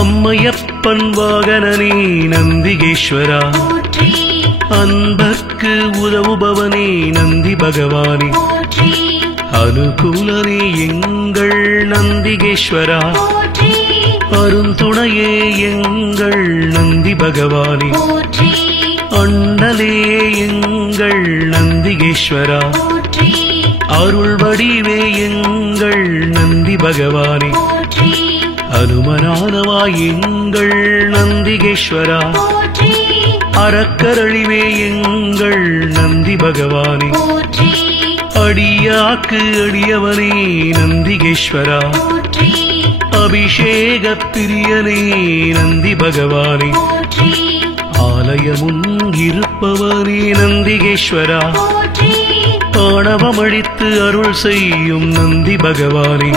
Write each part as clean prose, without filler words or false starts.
அம்மையப்பன் வாகனனே நந்திகேஸ்வரா, அன்பர்க்கு உதவுபவனே நந்தி பகவானே, அனுகூலனே எங்கள் நந்திகேஸ்வரா, அருந்துணையே எங்கள் நந்தி பகவானே, அண்ணலே எங்கள் நந்திகேஸ்வரா, அருள் வடிவே எங்கள் நந்தி பகவானே, அனுமனானவா எங்கள் நந்திகேஸ்வரா, அறக்கரழிவே எங்கள் நந்தி பகவானே, அடியாக்கு அடியவனே நந்திகேஸ்வரா, அபிஷேக பிரியனே நந்தி பகவானே, ஆலயமுன் இருப்பவனே நந்திகேஸ்வரா, ஆணவமழித்து அருள் செய்யும் நந்தி பகவானே,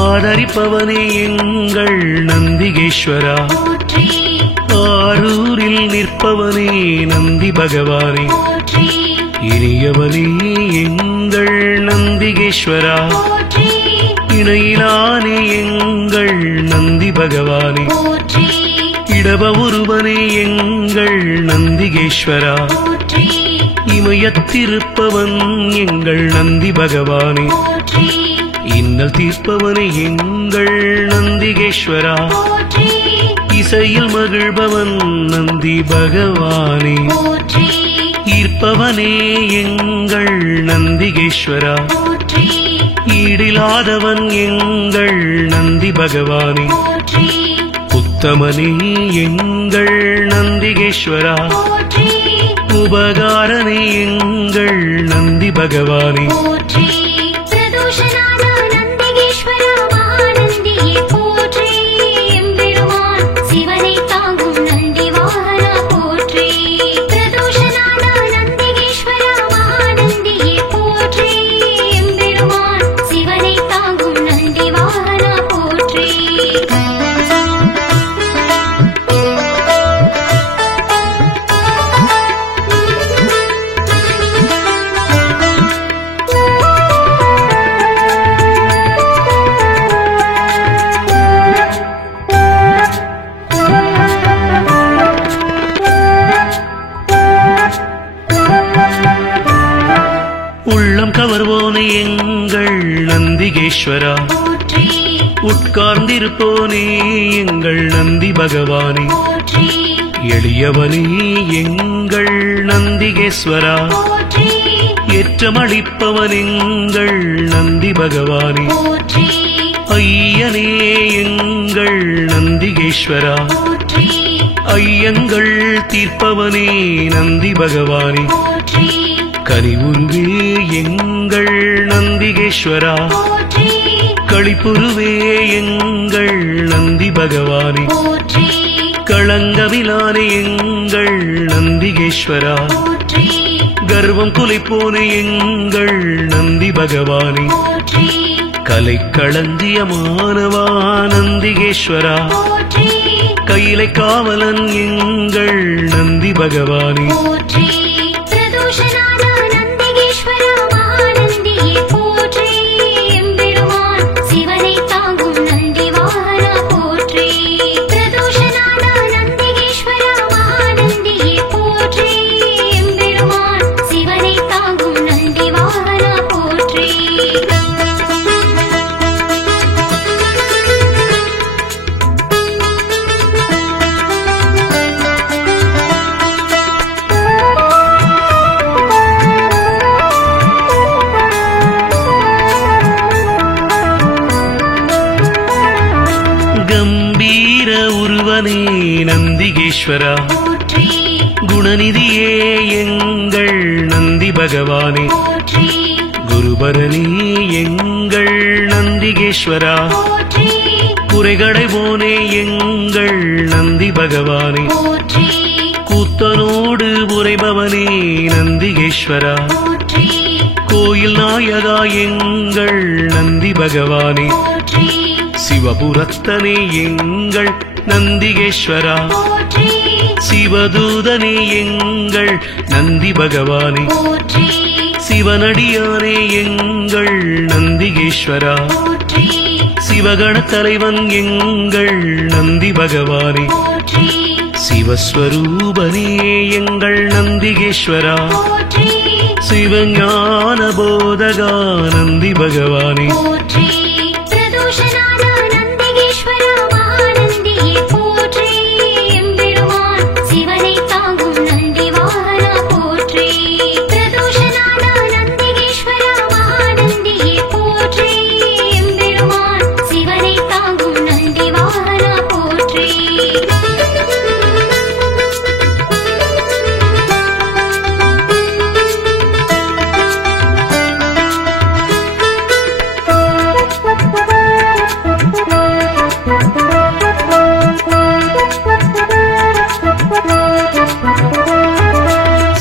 ஆதரிப்பவனே எங்கள் நந்திகேஸ்வரா, ஆரூரில் நிற்பவனே நந்தி பகவானே, இனியவனே எங்கள் நந்திகேஸ்வரா, இணையிலானே எங்கள் நந்தி பகவானே, இடப உருவனே எங்கள் நந்திகேஸ்வரா, இமயத்திருப்பவன் எங்கள் நந்தி பகவானே, இன்னல் தீர்ப்பவனே எங்கள் நந்திகேஸ்வரா, இசையில் மகிழ்பவன் நந்தி பகவானே, ஈர்ப்பவனே எங்கள் நந்திகேஸ்வரா, ஈடிலாதவன் எங்கள் நந்தி பகவானே, உத்தமனே எங்கள் நந்திகேஸ்வரா, உபகாரனே எங்கள் நந்தி பகவானே, நந்திகேஸ்வரா, மகாநந்தியே போற்றி, எம்பெருமான் சிவனை தாங்கும் நந்தி வாகனா போற்றி, பிரதோஷநாதா நந்திகேஸ்வரா, மகாநந்தியே போற்றி, எம்பெருமான் சிவனை தாங்கும் நந்தி வாகனா போற்றி. உள்ளம் கவர்வோனே எங்கள் நந்திகேஸ்வரா, உட்கார்ந்திருப்போனே எங்கள் நந்தி பகவானே, எளியவனே எங்கள் நந்திகேஸ்வரா, ஏற்றமளிப்பவன் எங்கள் நந்தி பகவானே, ஐயனே எங்கள் நந்திகேஸ்வரா, ஐயங்கள் தீர்ப்பவனே நந்தி பகவானே, கனிவுருவே எங்கள் நந்திகேஸ்வரா, களிப்புருவே எங்கள் நந்தி பகவானே, களங்கவிலானே எங்கள் நந்திகேஸ்வரா, கர்வம் குலைப்போனே எங்கள் நந்தி பகவானே, கலை களஞ்சியமானவா நந்திகேஸ்வரா, கையிலை காவலன் எங்கள் நந்தி பகவானே, பிரதோஷநாதா நந்திகேஸ்வரா, மகாநந்தியே போற்றி, எம்பெருமான் சிவனை தாங்கும் நந்தி கம்பீர உருவனே நந்திகேஸ்வரா போற்றி குணநிதியே எங்கள் நந்தி பகவானே போற்றி குருபரனே எங்கள் நந்திகேஸ்வரா போற்றி குறைகடைவோனே எங்கள் நந்தி பகவானே போற்றி கூத்தனோடு உரைபவனே நந்திகேஸ்வரா போற்றி கோயில் நாயகா எங்கள் நந்தி பகவானே போற்றி சிவபுரத்தனே எங்கள் நந்திகேஸ்வரா போற்றி சிவதூதனே எங்கள் நந்தி பகவானே போற்றி சிவனடியானே எங்கள் நந்திகேஸ்வரா போற்றி சிவகண தலைவன் எங்கள் நந்தி பகவானே போற்றி சிவஸ்வரூபனே எங்கள் நந்திகேஸ்வரா போற்றி சிவஞான போதகா நந்தி பகவானே போற்றி பிரதோஷநாத நந்திகேஸ்வரா மகாநந்தியே போற்றி எம்பெருமான் சிவனை தாங்கும் நந்தி வாகனா போற்றி பிரதோஷநாத நந்திகேஸ்வரா மகாநந்தியே போற்றி எம்பெருமான் சிவனை தாங்கும் நந்தி வாகனா போற்றி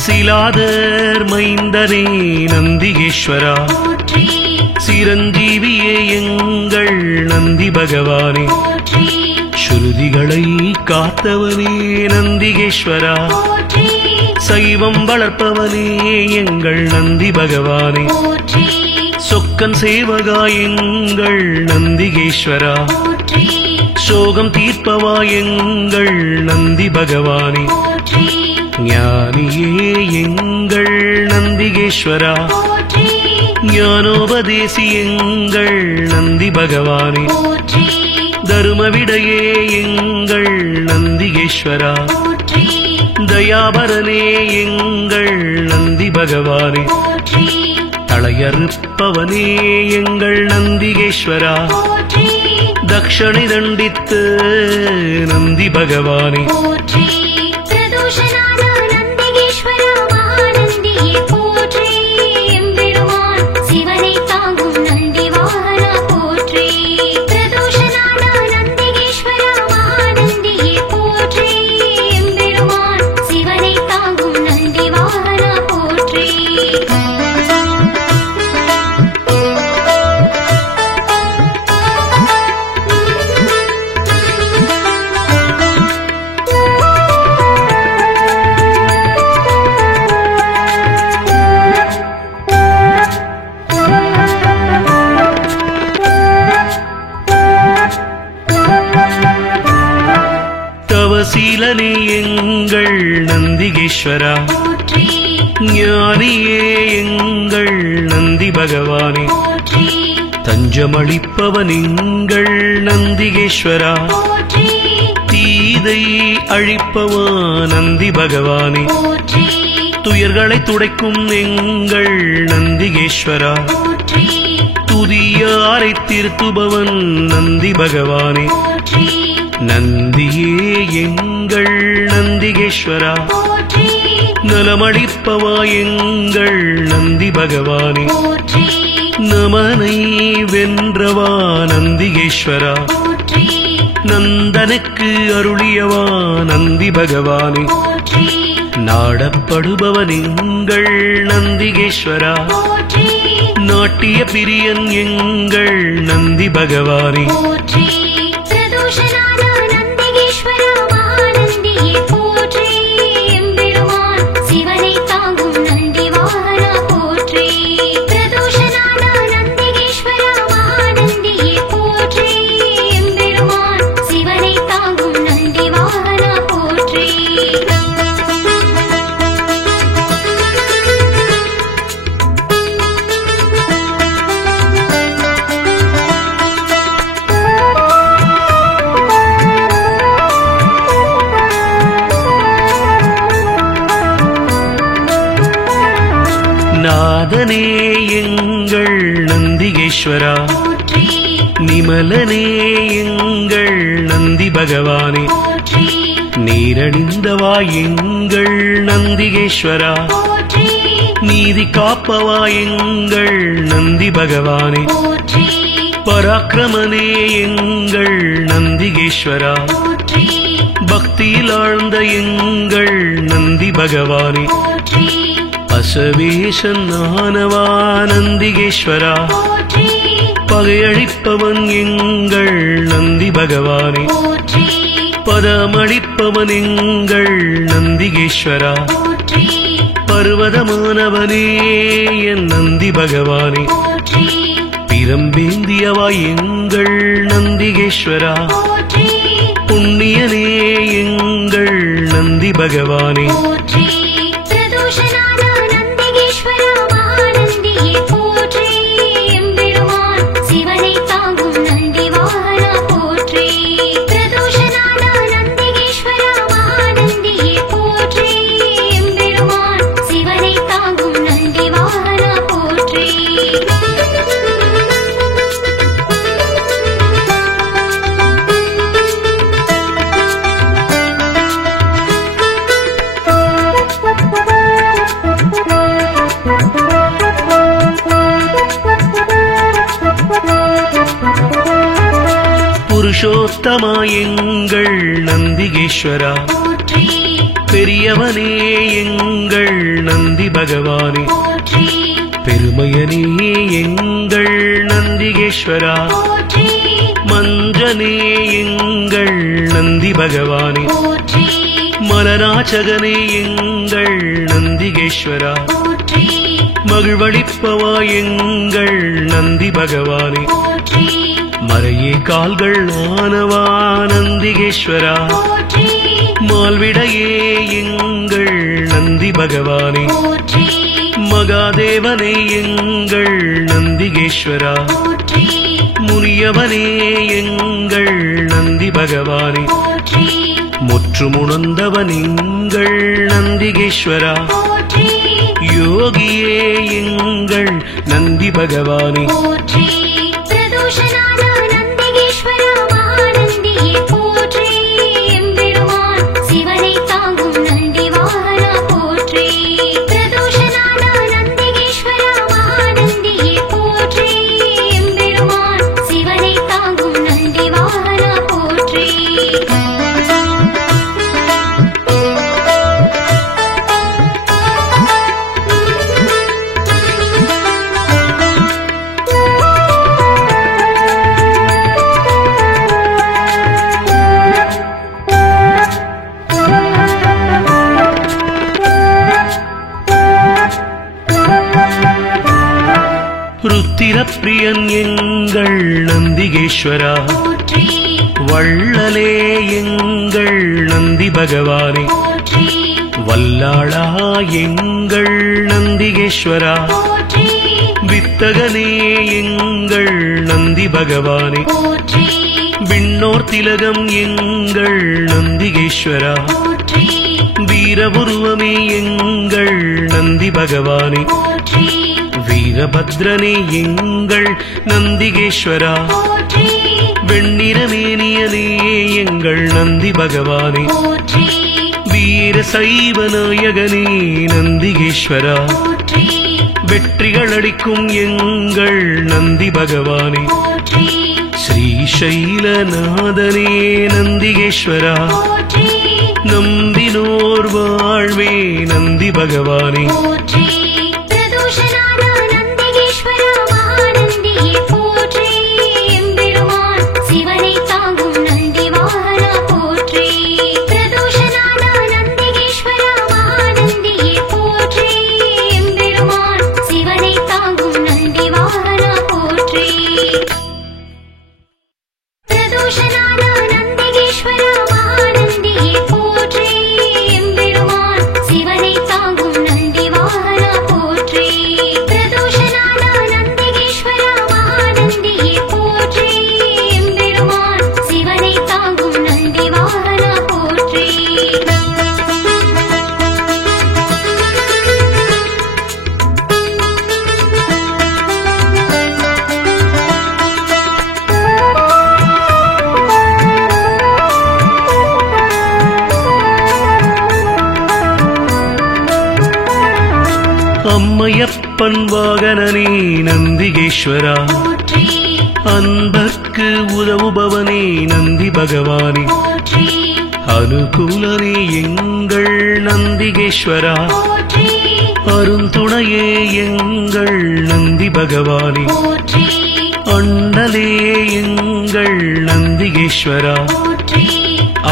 சிலாதர் மைந்தனே நந்திகேஸ்வரா போற்றி சிரஞ்சீவியே எங்கள் நந்தி பகவானே போற்றி ஸ்ருதிகளை காத்தவனே நந்திகேஸ்வரா போற்றி சைவம் வளர்ப்பவனே எங்கள் நந்தி பகவானே போற்றி சொக்கன் சேவகா எங்கள் நந்திகேஸ்வரா போற்றி சோகம் தீர்ப்பவா எங்கள் நந்தி பகவானே போற்றி ஞானியே எங்கள் நந்திகேஸ்வரா போற்றி ஞானோபதேசி எங்கள் நந்தி பகவானே போற்றி தருமவிடையே எங்கள் நந்திகேஸ்வரா போற்றி தயாபரனே எங்கள் நந்தி பகவானே போற்றி தளையறுப்பவனே எங்கள் நந்திகேஸ்வரா போற்றி தக்ஷணை தண்டித்து நந்தி பகவானே போற்றி பிரதோஷநாத நந்திகேஸ்வரா மகாநந்தியே போற்றி எம்பெருமான் சிவனை தாங்கும் நந்தி வாகனா போற்றி பிரதோஷநாத நந்திகேஸ்வரா மகாநந்தியே போற்றி எம்பெருமான் சிவனை தாங்கும் நந்தி வாகனா போற்றி தவசீலனே எங்கள் நந்திகேஸ்வரா போற்றி ஞானியே எங்கள் நந்தி பகவானே போற்றி தஞ்சமளிப்பவன் எங்கள் நந்திகேஸ்வரா போற்றி தீதை அழிப்பவா நந்தி பகவானே போற்றி துயர்களை துடைக்கும் எங்கள் நந்திகேஸ்வரா போற்றி துதியாரை திருத்துபவன் நந்தி பகவானே போற்றி நந்தியே எங்கள் நந்திகேஸ்வரா போற்றி நலமளிப்பவா எங்கள் நந்தி பகவானே போற்றி நமனை வென்றவா நந்திகேஸ்வரா போற்றி நந்தனுக்கு அருளியவா நந்தி பகவானே போற்றி நாடப்படுபவன் எங்கள் நந்திகேஸ்வரா போற்றி நாட்டிய பிரியன் எங்கள் நந்தி பகவானே போற்றி பிரதோஷநாத நந்திகேஸ்வரா மகாநந்தியே போற்றி எம்பெருமான் சிவனை தாங்கும் நந்தி வாகனா போற்றி பிரதோஷநாத நந்திகேஸ்வரா மகாநந்தியே போற்றி எம்பெருமான் சிவனை தாங்கும் நந்தி வாகனா போற்றி நாதனே எங்கள் நந்திகேஸ்வரா போற்றி நிமலனே எங்கள் நந்தி பகவானே போற்றி நீரணிந்தவா எங்கள் நந்திகேஸ்வரா போற்றி நீதி காப்பவா எங்கள் நந்தி பகவானே போற்றி பராக்கிரமனே எங்கள் நந்திகேஸ்வரா போற்றி பக்தியில் ஆழ்ந்த எங்கள் நந்தி பகவானே போற்றி அசவேசன் ஆனவா நந்திகேஸ்வரா போற்றி பகையழிப்பவன் எங்கள் நந்தி பகவானே போற்றி பதமளிப்பவன் எங்கள் நந்திகேஸ்வரா போற்றி பர்வதமானவனே என் நந்தி பகவானே போற்றி பிரம்பேந்தியவா எங்கள் நந்திகேஸ்வரா போற்றி புண்ணியனே எங்கள் நந்தி பகவானே போற்றி பிரதோஷனான நந்திகேஸ்வரா மகாநந்தியே போற்றி எம்பெருமான் சிவனை தாங்கும் நந்தி வாகனா போற்றி பிரதோஷனான நந்திகேஸ்வரா மகாநந்தியே போற்றி எம்பெருமான் சிவனை தாங்கும் நந்தி வாகனா போற்றி புருஷோத்தமா எங்கள் நந்திகேஸ்வரா போற்றி பெரியவனே எங்கள் நந்தி பகவானே போற்றி பெருமையனே எங்கள் நந்திகேஸ்வரா போற்றி மஞ்சனே எங்கள் நந்தி பகவானே போற்றி மலநாச்சகனே எங்கள் நந்திகேஸ்வரா போற்றி மகிழ்வளிப்பவா எங்கள் நந்தி பகவானே போற்றி மறையே கால்கள் ஆனவா நந்திகேஸ்வரா போற்றி மால்விடையே எங்கள் நந்தி பகவானே போற்றி மகாதேவனே எங்கள் நந்திகேஸ்வரா போற்றி முனியவனே எங்கள் நந்தி பகவானே போற்றி முற்றுமுணர்ந்தவன் எங்கள் நந்திகேஸ்வரா போற்றி யோகியே எங்கள் நந்தி பகவானே போற்றி பிரதோஷனான நந்திகேஸ்வரா மகாநந்தியே போற்றி எம்பெருமான் சிவனை தாங்கும் நந்தி வாகனா போற்றி பிரதோஷனான நந்திகேஸ்வரா மகாநந்தியே போற்றி எம்பெருமான் சிவனை தாங்கும் நந்தி வாகனா போற்றி ருத்திரப்பிரியன் எங்கள் நந்திகேஸ்வரா போற்றி வள்ளலே எங்கள் நந்தி பகவானே போற்றி வல்லாளா எங்கள் நந்திகேஸ்வரா போற்றி வித்தகனே எங்கள் நந்தி பகவானே போற்றி விண்ணோர் திலகம் எங்கள் நந்திகேஸ்வரா போற்றி வீரபுருவமே எங்கள் நந்தி பகவானே போற்றி வீரபத்ரனே எங்கள் நந்திகேஸ்வரா போற்றி வெண்ணிறமேனியனே எங்கள் நந்தி பகவானே போற்றி வீர சைவ நாயகனே நந்திகேஸ்வரா போற்றி வெற்றிகள் அளிக்கும் எங்கள் நந்தி பகவானே போற்றி ஸ்ரீசைலநாதனே நந்திகேஸ்வரா போற்றி நம்பினோர் வாழ்வே நந்தி பகவானே போற்றி பிரதோஷனான நந்திகேஸ்வரா மகாநந்தியே போற்றி எம்பெருமான் சிவனை தாங்கும் நந்தி வாகனா போற்றி பிரதோஷனான நந்திகேஸ்வரா மகாநந்தியே போற்றி எம்பெருமான் சிவனை தாங்கும் நந்தி வாகனா போற்றி பிரதோஷனான நந்திகேஸ்வரா மகாநந்தியே போற்றி எம்பெருமான் சிவனை தாங்கும் நந்தி வாகனா போற்றி பிரதோஷனான நந்திகேஸ்வரா மகாநந்தியே போற்றி எம்பெருமான் சிவனை தாங்கும் நந்தி வாகனா போற்றி அம்மையப்பன் வாகனனே நந்திகேஸ்வரா, போற்றி அன்பர்க்கு உதவுபவனே நந்தி பகவானே, போற்றி அனுகூலனே எங்கள் நந்திகேஸ்வரா, போற்றி அருந்துணையே எங்கள் நந்தி பகவானே, போற்றி அண்ணலே எங்கள் நந்திகேஸ்வரா, போற்றி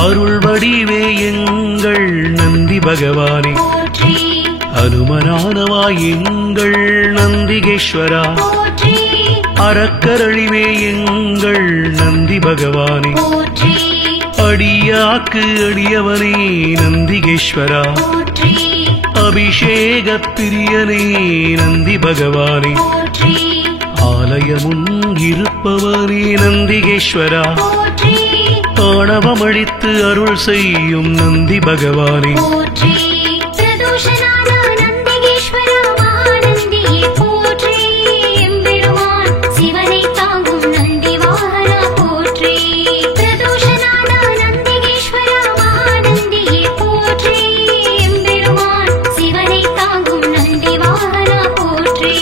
அருள் வடிவே எங்கள் நந்தி பகவானே, போற்றி அனுமனானவா எங்கள் நந்திகேஸ்வரா, போற்றி அறக்கரழிவே எங்கள் நந்தி பகவானே, போற்றி அடியாக்கு அடியவனே நந்திகேஸ்வரா, போற்றி அபிஷேக பிரியனே நந்தி பகவானே, போற்றி ஆலயமுன் இருப்பவனே நந்திகேஸ்வரா, போற்றி ஆணவமழித்து அருள் செய்யும் நந்தி பகவானே, போற்றி பிரதோஷநாத நந்திகேஸ்வரா மகாநந்தியே போற்றி எம்பெருமான் சிவனை தாங்கும் நந்தி வாகனா போற்றி பிரதோஷநாத நந்திகேஸ்வரா மகாநந்தியே போற்றி எம்பெருமான் சிவனை தாங்கும் நந்தி வாகனா போற்றி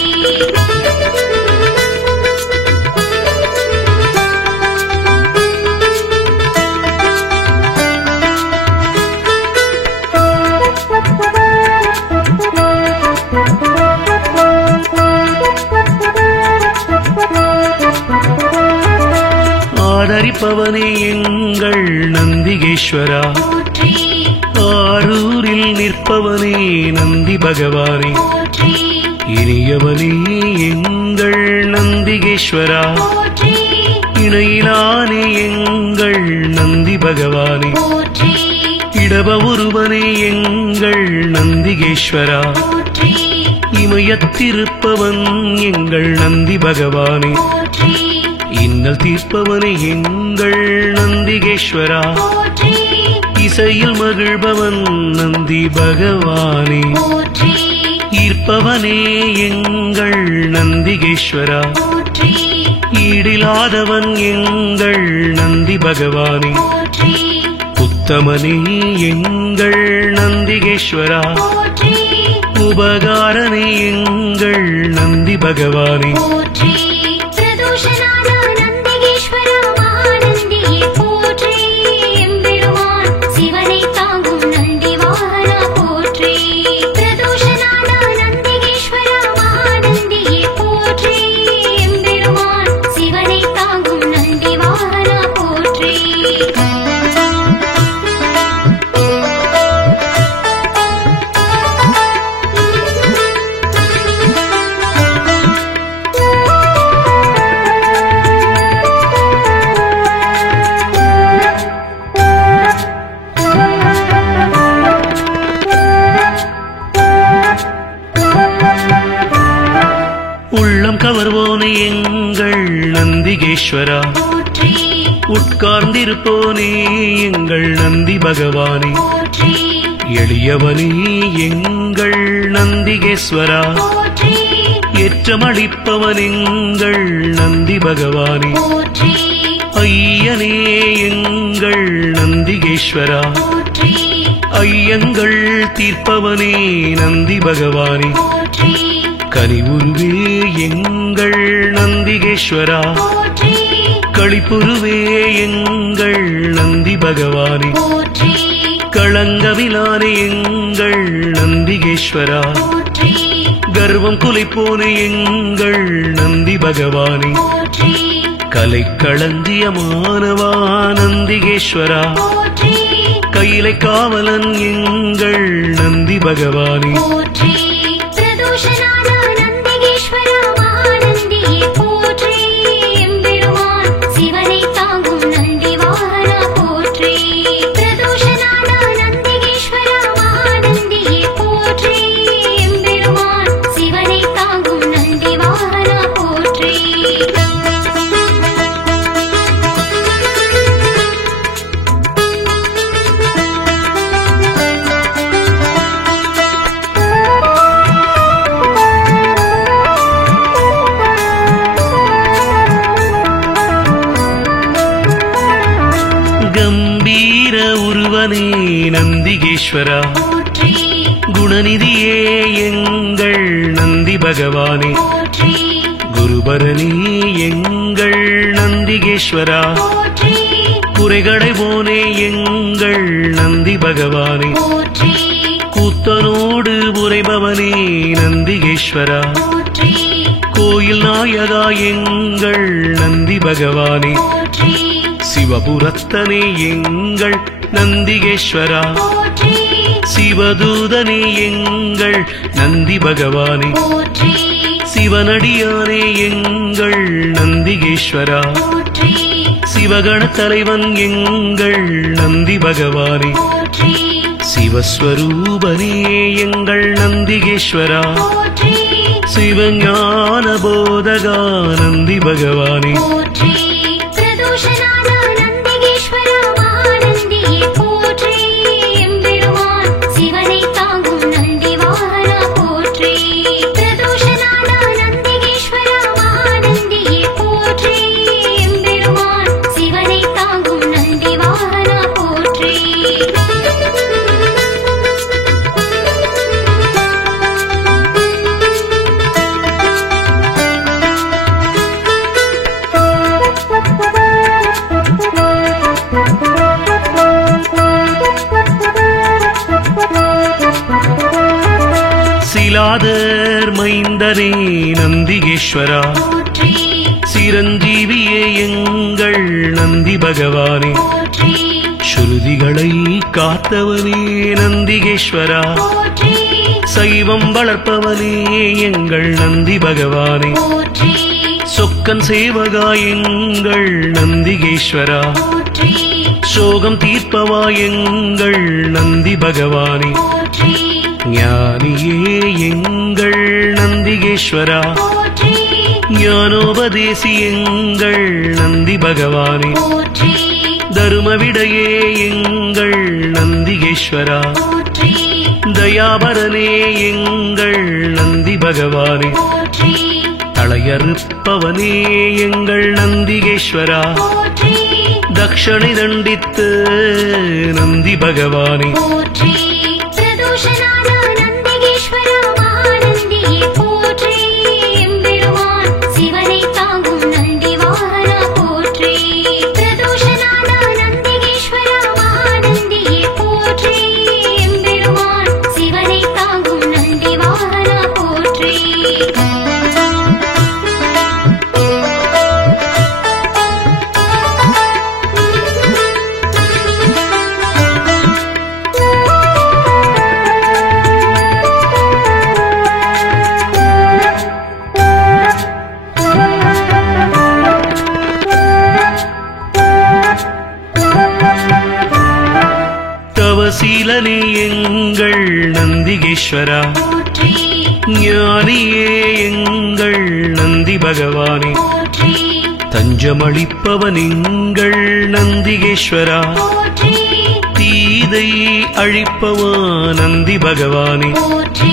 ஆதரிப்பவனே எங்கள் நந்திகேஸ்வரா, போற்றி ஆரூரில் நிற்பவனே நந்தி பகவானே, போற்றி இனியவனே எங்கள் நந்திகேஸ்வரா, போற்றி இணையிலானே எங்கள் நந்தி பகவானே, போற்றி இடப ஒருவனே எங்கள் நந்திகேஸ்வரா, போற்றி இமயத்திருப்பவன் எங்கள் நந்தி பகவானே, போற்றி இன்னல் தீர்ப்பவனே எங்கள் நந்திகேஸ்வரா, போற்றி இசையில் மகிழ்பவன் நந்தி பகவானே, போற்றி ஈர்ப்பவனே எங்கள் நந்திகேஸ்வரா, போற்றி ஈடிலாதவன் எங்கள் நந்தி பகவானே, போற்றி உத்தமனே எங்கள் நந்திகேஸ்வரா, போற்றி உபகாரனே எங்கள் நந்தி பகவானே, போற்றி பிரதோஷநாத நந்திகேஸ்வரா மகாநந்தியே போற்றி எம்பெருமான் சிவனை தாங்கும் நந்தி வாகனா போற்றி பிரதோஷநாத நந்திகேஸ்வரா மகாநந்தியே போற்றி எம்பெருமான் சிவனை தாங்கும் நந்தி வாகனா போற்றி உள்ளம் கவர்வோனே எங்கள் நந்திகேஸ்வரா, போற்றி உட்கார்ந்திருப்போனே எங்கள் நந்தி பகவானே, போற்றி எளியவனே எங்கள் நந்திகேஸ்வரா, போற்றி ஏற்றமளிப்பவன் எங்கள் நந்தி பகவானே, போற்றி ஐயனே எங்கள் நந்திகேஸ்வரா, போற்றி ஐயங்கள் தீர்ப்பவனே நந்தி பகவானே, போற்றி கனிவுருவே எங்கள் நந்திகேஸ்வரா, போற்றி களிப்புருவே எங்கள் நந்தி பகவானே, போற்றி களங்கவிலானே எங்கள் நந்திகேஸ்வரா, போற்றி கர்வம் குலைப்போனே எங்கள் நந்தி பகவானே, போற்றி கலைக்களஞ்சியமானவா நந்திகேஸ்வரா, போற்றி கையிலை காவலன் எங்கள் நந்தி பகவானே, போற்றி பிரதோஷநாத நந்திகேஸ்வரா மகாநந்தியே போற்றி எம்பெருமான் சிவனை தாங்கும் நந்தி வாகனா போற்றி பிரதோஷநாத நந்திகேஸ்வரா மகாநந்தியே போற்றி எம்பெருமான் சிவனை தாங்கும் நந்தி வாகனா போற்றி கம்பீர உருவனே நந்திகேஸ்வரா, போற்றி குணநிதியே எங்கள் நந்தி பகவானே போற்றி குருபரணி எங்கள் நந்திகேஸ்வரா போற்றி குறைகளை போனே எங்கள் நந்தி பகவானே போற்றி கூத்தனோடு உரைபவனே நந்திகேஸ்வரா போற்றி கோயில் நாயகா எங்கள் நந்தி பகவானே போற்றி சிவபுரத்தனே எங்கள் நந்திகேஸ்வரா போற்றி சிவதூதனே எங்கள் நந்தி பகவானே போற்றி சிவனடியானே எங்கள் நந்திகேஸ்வரா போற்றி சிவகண தலைவன் எங்கள் நந்தி பகவானே போற்றி சிவஸ்வரூபனே எங்கள் நந்திகேஸ்வரா போற்றி சிவஞான போதகா நந்தி பகவானே போற்றி பிரதோஷநாத நந்திகேஸ்வரா மகாநந்தியே போற்றி எம்பெருமான் சிவனை தாங்கும் நந்தி வாகனா போற்றி பிரதோஷநாத நந்திகேஸ்வரா மகாநந்தியே போற்றி எம்பெருமான் சிவனை தாங்கும் நந்தி வாகனா போற்றி சிலாதர் மைந்தனே நந்திகேஸ்வரா போற்றி சிரஞ்சீவியே எங்கள் நந்தி பகவானே போற்றி ஸ்ருதிகளை காத்தவனே நந்திகேஸ்வரா போற்றி சைவம் வளர்ப்பவனே எங்கள் நந்தி பகவானே போற்றி சொக்கன் சேவகா எங்கள் நந்திகேஸ்வரா போற்றி சோகம் தீர்ப்பவா எங்கள் நந்தி பகவானே போற்றி ஞானியே எங்கள் நந்திகேஸ்வரா போற்றி ஞானோபதேசி எங்கள் நந்தி பகவானே போற்றி தருமவிடையே எங்கள் நந்திகேஸ்வரா போற்றி தயாபரனே எங்கள் நந்தி பகவானே போற்றி தளையறுப்பவனே எங்கள் நந்திகேஸ்வரா போற்றி தக்ஷணை தண்டித்து நந்தி பகவானே போற்றி பிரதோஷநாத நந்திகேஸ்வரா மகாநந்தியே போற்றி எம்பெருமான் சிவனை தாங்கும் நந்தி வாகனா போற்றி பிரதோஷநாத நந்திகேஸ்வரா மகாநந்தியே போற்றி எம்பெருமான் சிவனை தாங்கும் நந்தி வாகனா போற்றி தவசீலனே எங்கள் நந்திகேஸ்வரா போற்றி ஞானியே எங்கள் நந்தி பகவானே போற்றி தஞ்சமளிப்பவன் எங்கள் நந்திகேஸ்வரா போற்றி தீதை அழிப்பவா நந்தி பகவானே போற்றி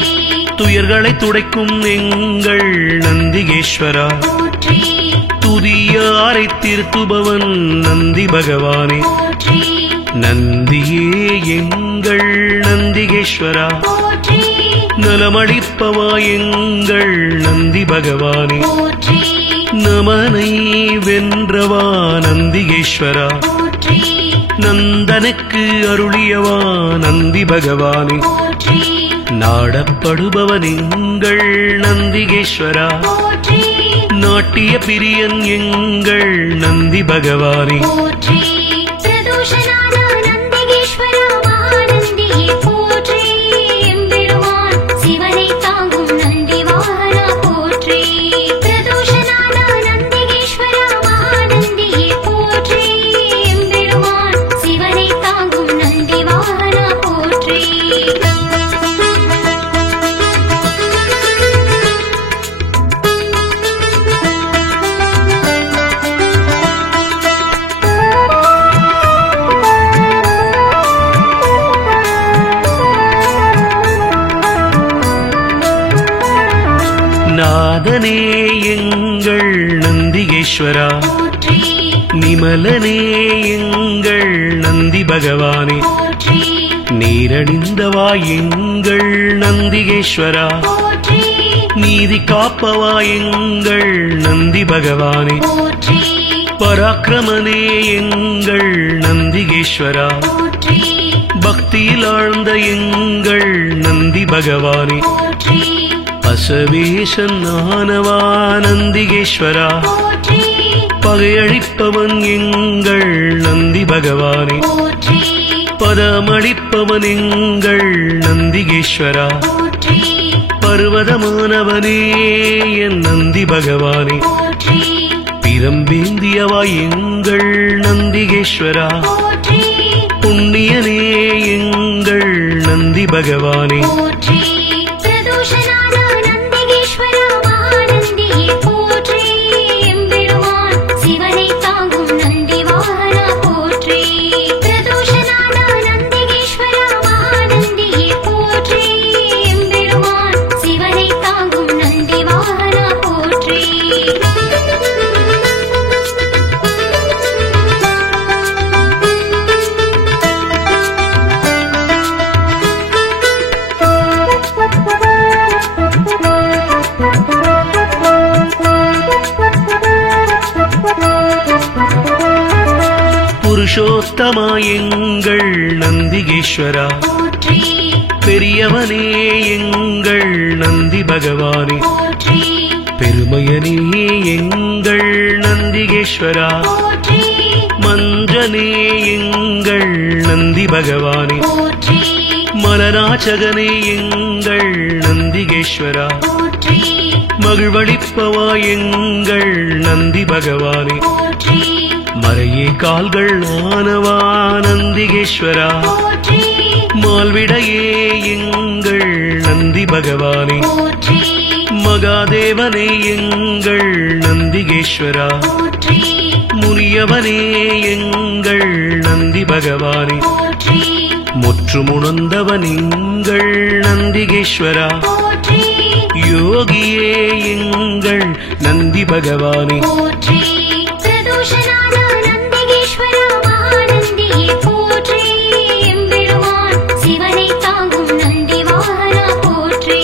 துயர்களை துடைக்கும் எங்கள் நந்திகேஸ்வரா போற்றி துதியாரை திருத்துபவன் நந்தி பகவானே போற்றி நந்தியே எங்கள் நந்திகேஸ்வரா போற்றி நலமளிப்பவா எங்கள் நந்தி பகவானே போற்றி நமனை வென்றவா நந்திகேஸ்வரா போற்றி நந்தனுக்கு அருளியவா நந்தி பகவானே போற்றி நாடப்படுபவன் எங்கள் நந்திகேஸ்வரா போற்றி நாட்டிய பிரியன் எங்கள் நந்தி பகவானே போற்றி பிரதோஷநாத நந்திகேஸ்வரா மகாநந்தியே போற்றி எம்பெருமான் சிவனை தாங்கும் நந்தி வாகனா போற்றி பிரதோஷநாத நந்திகேஸ்வரா மகாநந்தியே போற்றி எம்பெருமான் சிவனை தாங்கும் நந்தி வாகனா போற்றி நாதனே எங்கள் நந்திகேஸ்வரா போற்றி நிமலனே எங்கள் நந்தி பகவானே போற்றி நீரணிந்தவா எங்கள் நந்திகேஸ்வரா போற்றி நீதி காப்பவா எங்கள் நந்தி பகவானே போற்றி பராக்கிரமனே எங்கள் நந்திகேஸ்வரா போற்றி பக்தியில் ஆழ்ந்த எங்கள் நந்தி பகவானே போற்றி அசவேசன் ஆனவா நந்திகேஸ்வரா போற்றி பகையழிப்பவன் எங்கள் நந்தி பகவானே போற்றி பதமளிப்பவன் எங்கள் நந்திகேஸ்வரா போற்றி பர்வதமானவனே என் நந்தி பகவானே போற்றி பிரம்பேந்தியவா எங்கள் நந்திகேஸ்வரா போற்றி புண்ணியனே எங்கள் நந்தி பகவானே போற்றி பிரதோஷநாத நந்திகேஸ்வரா மகாநந்தியே போற்றி எம்பெருமான் சிவனை தாங்கும் நந்தி வாகனா போற்றி பிரதோஷநாத நந்திகேஸ்வரா மகாநந்தியே போற்றி எம்பெருமான் சிவனை தாங்கும் நந்தி வாகனா போற்றி புருஷோத்தமா எங்கள் நந்திகேஸ்வரா போற்றி பெரியவனே எங்கள் நந்தி பகவானே போற்றி பெருமையனே எங்கள் நந்திகேஸ்வரா போற்றி மஞ்சனே எங்கள் நந்தி பகவானே போற்றி மலநாச்சகனே எங்கள் நந்திகேஸ்வரா போற்றி மகிழ்வளிப்பவா எங்கள் நந்தி பகவானே போற்றி மறையே கால்கள் ஆனவா நந்திகேஸ்வரா போற்றி மால்விடையே எங்கள் நந்தி பகவானே போற்றி மகாதேவனே எங்கள் நந்திகேஸ்வரா போற்றி முனியவனே எங்கள் நந்தி பகவானே போற்றி முற்றுமுணர்ந்தவன் எங்கள் நந்திகேஸ்வரா போற்றி யோகியே எங்கள் நந்தி பகவானே போற்றி பிரதோஷநாத நந்திகேஸ்வரா மகாநந்தியே போற்றி எம்பெருமான் சிவனை தாங்கும் நந்தி வாகனா போற்றி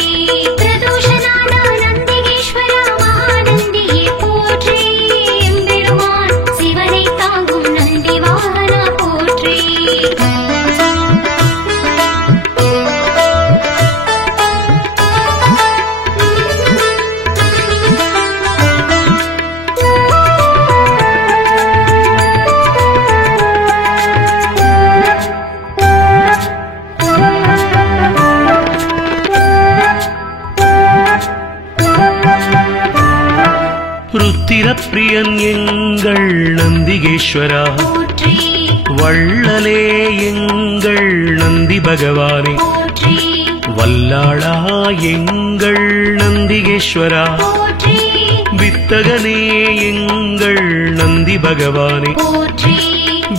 பிரதோஷநாத நந்திகேஸ்வரா மகாநந்தியே போற்றி எம்பெருமான் சிவனை தாங்கும் நந்தி வாகனா போற்றி ருத்திரப்பிரியன் எங்கள் நந்திகேஸ்வரா போற்றி வள்ளலே எங்கள் நந்தி பகவானே போற்றி வல்லாளா எங்கள் நந்திகேஸ்வரா போற்றி வித்தகனே எங்கள் நந்தி பகவானே போற்றி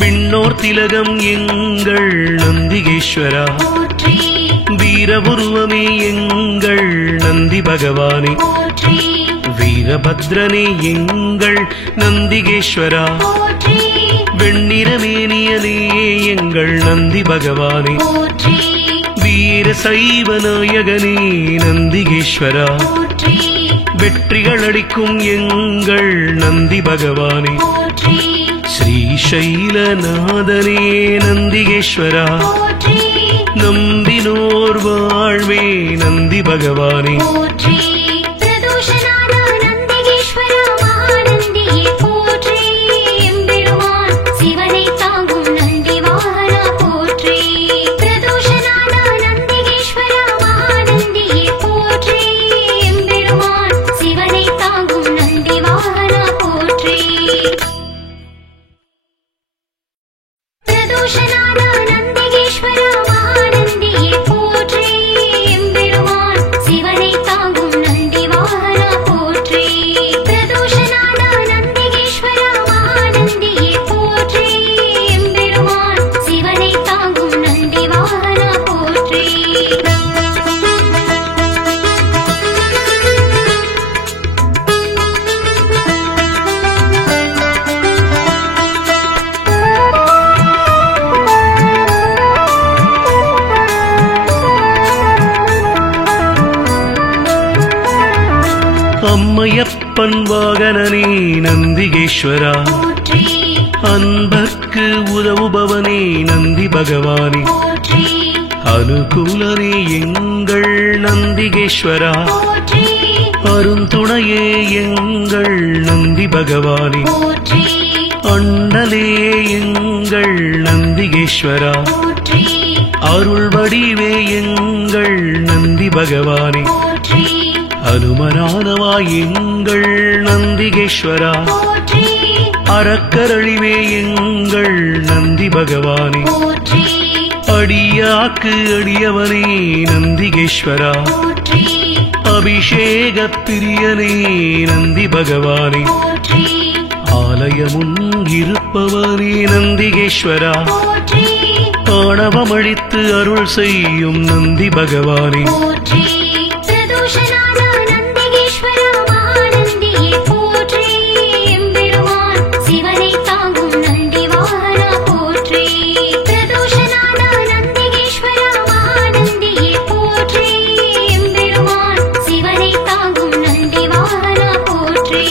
விண்ணோர் திலகம் எங்கள் நந்திகேஸ்வரா போற்றி வீரபுருவமே எங்கள் நந்தி பகவானே போற்றி வீரபத்ரனே எங்கள் நந்திகேஸ்வரா போற்றி வெண்ணிறமேனியனே எங்கள் நந்தி பகவானே போற்றி வீர சைவ நாயகனே நந்திகேஸ்வரா போற்றி வெற்றிகள் அளிக்கும் எங்கள் நந்தி பகவானே போற்றி ஸ்ரீசைலநாதனே நந்திகேஸ்வரா போற்றி நம்பினோர் வாழ்வே நந்தி பகவானே போற்றி பிரதோஷநாத நந்திகேஸ்வரா மகாநந்தியே போற்றி எம்பெருமான் சிவனை தாங்கும் நந்தி வாகனா போற்றி பிரதோஷநாத நந்திகேஸ்வரா மகாநந்தியே போற்றி எம்பெருமான் சிவனை தாங்கும் நந்தி வாகனா போற்றி பிரதோஷநாத நந்திகேஸ்வரா மகாநந்தியே போற்றி எம்பெருமான் சிவனை தாங்கும் நந்தி வாகனா போற்றி பிரதோஷநாத நந்திகேஸ்வரா மகாநந்தியே போற்றி எம்பெருமான் சிவனை தாங்கும் நந்தி வாகனா போற்றி அம்மையப்பன் வாகனனே நந்திகேஸ்வரா, போற்றி அன்பர்க்கு உதவுபவனே நந்தி பகவானே, போற்றி அனுகூலனே எங்கள் நந்திகேஸ்வரா, போற்றி அருந்துணையே எங்கள் நந்தி பகவானே, போற்றி அண்ணலே எங்கள் நந்திகேஸ்வரா, போற்றி அருள் வடிவே எங்கள் நந்தி பகவானே, போற்றி அனுமரானவா எங்கள் நந்திகேஸ்வரா, போற்றி அறக்கரழிவே எங்கள் நந்தி பகவானே, போற்றி அடியாக்கு அடியவனே நந்திகேஸ்வரா, போற்றி அபிஷேக பிரியனே நந்தி பகவானே, போற்றி ஆலயமுன் இருப்பவனே நந்திகேஸ்வரா, போற்றி ஆணவமழித்து அருள் செய்யும் நந்தி பகவானே, போற்றி பிரதோஷநாதா நந்திகேஸ்வரா மகாநந்தியே போற்றி எம்பெருமான் சிவனை தாங்கும் நந்தி வாகனா போற்றி பிரதோஷநாதா நந்திகேஸ்வரா மகாநந்தியே போற்றி எம்பெருமான் சிவனை தாங்கும் நந்தி வாகனா போற்றி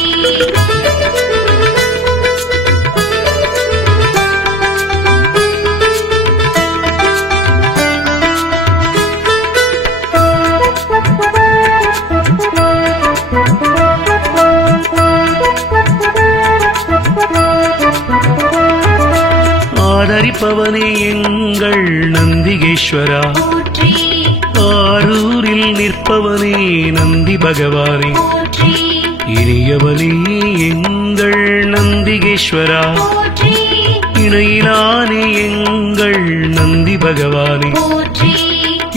ஆதரிப்பவனே எங்கள் நந்திகேஸ்வரா, போற்றி ஆரூரில் நிற்பவனே நந்தி பகவானே, போற்றி இனியவனே எங்கள் நந்திகேஸ்வரா, போற்றி இணையிலானே எங்கள் நந்தி பகவானே, போற்றி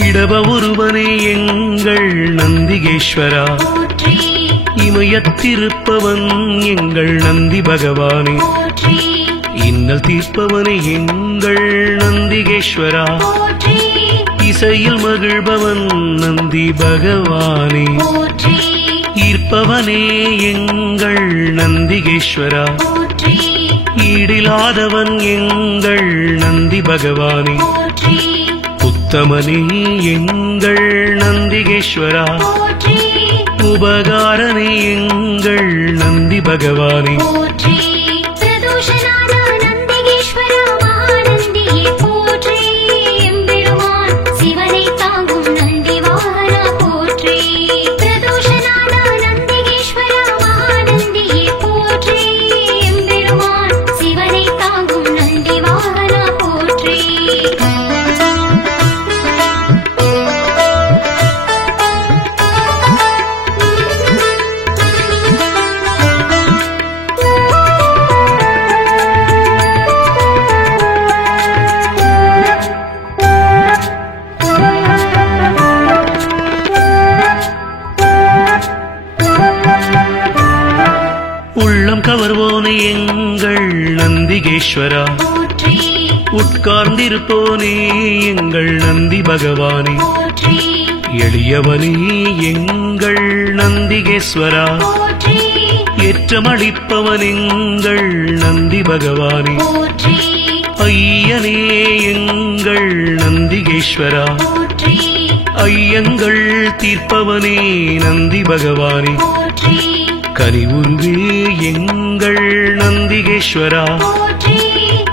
இடப ஒருவனே எங்கள் நந்திகேஸ்வரா, போற்றி இமயத்திருப்பவன் எங்கள் நந்தி பகவானே, போற்றி இன்னல் தீர்ப்பவனே எங்கள் நந்திகேஸ்வரா, போற்றி இசையில் மகிழ்பவன் நந்தி பகவானே, போற்றி ஈர்ப்பவனே எங்கள் நந்திகேஸ்வரா, போற்றி ஈடிலாதவன் எங்கள் நந்தி பகவானே, போற்றி உத்தமனே எங்கள் நந்திகேஸ்வரா, போற்றி உபகாரனே எங்கள் நந்தி பகவானே, போற்றி பிரதோஷநாதா நந்திகேஸ்வரா மகாநந்தியே போற்றி எம்பெருமான் சிவனை தாங்கும் நந்தி வாகனா போற்றி பிரதோஷநாதா நந்திகேஸ்வரா மகாநந்தியே போற்றி எம்பெருமான் சிவனை தாங்கும் நந்தி வாகனா போற்றி உள்ளம் கவர்வோனே எங்கள் நந்திகேஸ்வரா, போற்றி உட்கார்ந்திருப்போனே எங்கள் நந்தி பகவானே, போற்றி எளியவனே எங்கள் நந்திகேஸ்வரா, போற்றி ஏற்றமளிப்பவன் எங்கள் நந்தி பகவானே, போற்றி ஐயனே எங்கள் நந்திகேஸ்வரா, போற்றி ஐயங்கள் தீர்ப்பவனே நந்தி பகவானே, போற்றி கனிவுருவே எங்கள் நந்திகேஸ்வரா, போற்றி